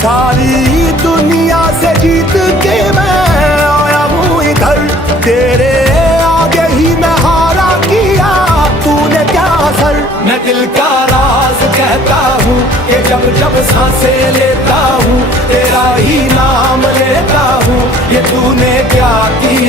सारी दुनिया से जीत के मैं आया हूँ इधर, तेरे आगे ही मैं हारा किया, तूने क्या असर। मैं दिल का राज कहता हूँ कि जब जब सांसें लेता हूँ तेरा ही नाम लेता हूँ, ये तूने क्या किया